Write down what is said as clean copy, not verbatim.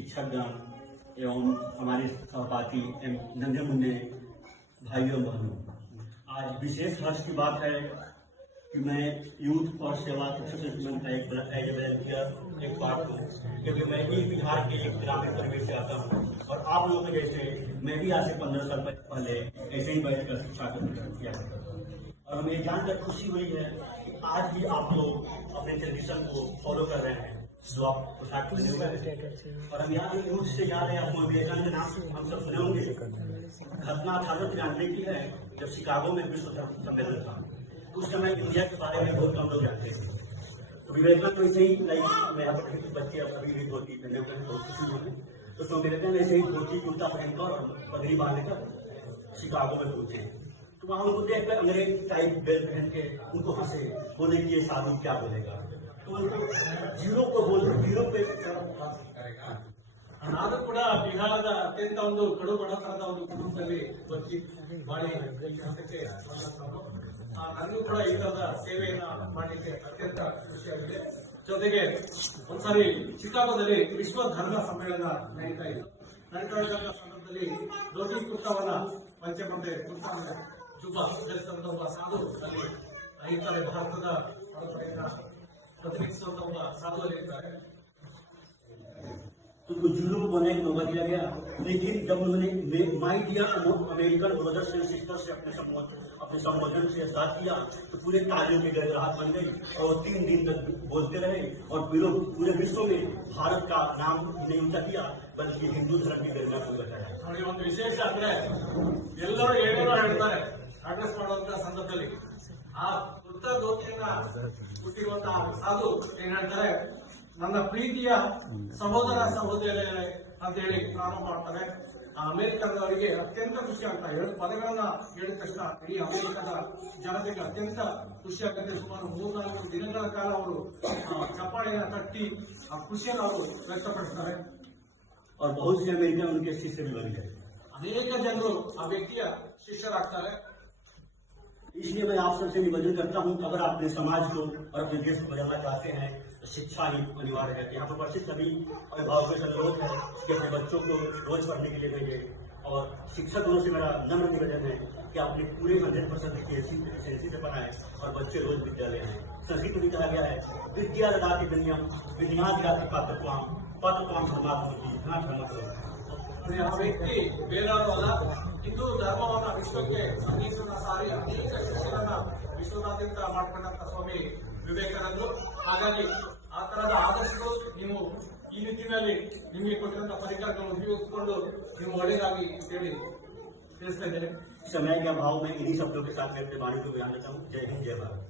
शिक्षकगण एवं हमारे सहपाठी एवं नन्हे मुन्ने भाइयों बहनों, आज विशेष हर्ष की बात है कि मैं यूथ और सेवा का एक वॉलंटियर एक पार्ट हूँ, क्योंकि मैं भी बिहार के एक ग्रामीण परिवेश से आता हूँ और आप लोगों के जैसे मैं भी आज से 15 साल पहले ऐसे ही बैठकर शिक्षा का किया करता था। और हमें ये जानकर खुशी हुई है कि आज भी आप लोग अपने ट्रेडिशन को फॉलो कर रहे हैं, जो आप पोशाक पहने हुए हैं। और हम यहाँ यूथ से जा रहे हैं, आपको विवेकानंद के नाम हम सब सुने होंगे। घटना 1893 की है, जब शिकागो में विश्व सम्मेलन था। उस समय इंडिया के बारे में बहुत कम लोग जानते थे। तो विवेकानंद तो ऐसे ही मैं बच्चे अभी भी धोती पहने हुए हैं, बहुत खुशी हुई। तो उसमें विवेकानंद ऐसे ही धोती कुर्ता पहनकर और पगड़ी बांधकर शिकागो में पहुंचे। तो वहां उनको देखकर अंग्रेज टाइप बेल्ट पहन के उनको हंसे, बोले कि ये साधु क्या बोलेगा। तो उनको जीरो पे ನಾನು ಕೂಡ ಬಿಹಾರದ ಅತ್ಯಂತ ಒಂದು ಕಡು ಬಡತನದ ಒಂದು ಕುಟುಂಬದಲ್ಲಿ ಬದುಕಿ ಬಾಳಿ ಹಂತಕ್ಕೆ ನನಗೂ ಕೂಡ ಈ ತರದ ಸೇವೆಯನ್ನ ಮಾಡಲಿಕ್ಕೆ ಅತ್ಯಂತ ಖುಷಿಯಾಗಿದೆ. ಜೊತೆಗೆ ಒಂದ್ಸಾರಿ ಶಿಕಾಗೋದಲ್ಲಿ ವಿಶ್ವ ಧರ್ಮ ಸಮ್ಮೇಳನ ನಡೀತಾ ಇದ್ದ ಸಂದರ್ಭದಲ್ಲಿ ಧೋತಿ ಕುರ್ತಾವನ್ನ ಪಂಚೆ ಮತ್ತೆ ಕುರ್ತಾ ಜುಬ್ಬಾ ಧರಿಸಿದಂತ ಒಬ್ಬ ಸಾಧು ಅಲ್ಲಿ ಇರ್ತಾರೆ. ಭಾರತದ ಪರಂಪರೆಯನ್ನ ಪ್ರತಿನಿಧಿಸುವಂತ ಒಬ್ಬ ಸಾಧು ಅಲ್ಲಿ ಇರ್ತಾರೆ. उनको जुल्म बनने का मौका दिया गया, लेकिन जब उन्होंने my dear American brothers and sisters से अपने संबोधन से स्टार्ट किया तो पूरे तालियों की गड़गड़ाहट बन गई और 3 दिन तक बोलते रहे और पूरे विश्व में भारत का नाम नहीं ऊंचा किया, बल्कि हिंदू धर्म की गरिमा को बताया। ನೋಡಿ, ಒಂದು ವಿಶೇಷ ಅಂದ್ರೆ ಎಲ್ಲರೂ ಏನೇನೋ ಹೇಳ್ತಾರೆ ಅಡ್ರೆಸ್ ಮಾಡುವಂತ ಸಂದರ್ಭದಲ್ಲಿ ಆ ವೃತ್ತ ಧೋತಿಯನ್ನ ಹುಟ್ಟಿರುವಂತಹ ಸಾಧು ಏನ್ ಹೇಳ್ತಾರೆ, ನನ್ನ ಪ್ರೀತಿಯ ಸಹೋದರ ಸಹೋದರಿಯರೇ ಅಂತ ಹೇಳಿ ಪ್ರಾರಂಭ ಮಾಡ್ತಾರೆ. ಆ ಅಮೆರಿಕದವರಿಗೆ ಅತ್ಯಂತ ಖುಷಿ ಆಗ್ತಾ ಎರಡು ಪದಗಳನ್ನ ಹೇಳಿದ ತಕ್ಷಣ ಇಡೀ ಅಮೆರಿಕದ ಜನತೆಗೆ ಅತ್ಯಂತ ಖುಷಿ ಆಗುತ್ತೆ. ಸುಮಾರು 3-4 ದಿನಗಳ ಕಾಲ ಅವರು ಚಪ್ಪಾಳೆಯನ್ನ ತಟ್ಟಿ ಆ ಖುಷಿಯನ್ನು ಅವರು ವ್ಯಕ್ತಪಡಿಸ್ತಾರೆ. और बहुत से अमेरिकन उनके शिष्य भी बन गए। ಅನೇಕ ಜನರು ಆ ವ್ಯಕ್ತಿಯ ಶಿಷ್ಯರಾಗ್ತಾರೆ. इसलिए मैं आप सबसे निवेदन करता हूं, अगर आप अपने समाज को और अपने देश को बदलना चाहते हैं तो शिक्षा ही अनिवार्य है। यहाँ पर उपस्थित सभी अभिभावकों से अनुरोध है कि अपने बच्चों को रोज पढ़ने के लिए भेजें। और शिक्षकों से मेरा नम्र निवेदन है कि अपने पूरे 100% की एफिशिएंसी से पढ़ाएं और बच्चे रोज विद्यालय आए। संस्कृत में कहा गया है, विद्या ददाति विनयम विद्या ददाति पात्रत्वम पात्रत्वम धर्मात्मकी धर्म करो। ಆ ವ್ಯಕ್ತಿ ಬೇರೆಯವರಲ್ಲ, ಹಿಂದೂ ಧರ್ಮವನ್ನ ವಿಶ್ವಕ್ಕೆ ಸಂದೇಶವನ್ನ ಸಾರಿ ಅನೇಕ ಶಿಕ್ಷಣನ ವಿಶ್ವದಾದ್ಯಂತ ಮಾಡ್ಕೊಂಡಂತ ಸ್ವಾಮಿ ವಿವೇಕಾನಂದರು. ಹಾಗಾಗಿ ಆ ತರದ ಆದರ್ಶಗಳು ನೀವು ಈ ನಿಟ್ಟಿನಲ್ಲಿ ನಿಮಗೆ ಕೊಟ್ಟಿರುವಂತಹ ಪರಿಕರಗಳನ್ನು ಉಪಯೋಗಿಸಿಕೊಂಡು ನೀವು ಒಳ್ಳೆಯದಾಗಿ ಹೇಳಿ ತಿಳಿಸ್ತಾ ಇದ್ದೇನೆ. समय के अभाव में इन्हीं शब्दों के साथ मैं अपने वाणी को बयान देता हूँ। जय हिंद, जय भारत।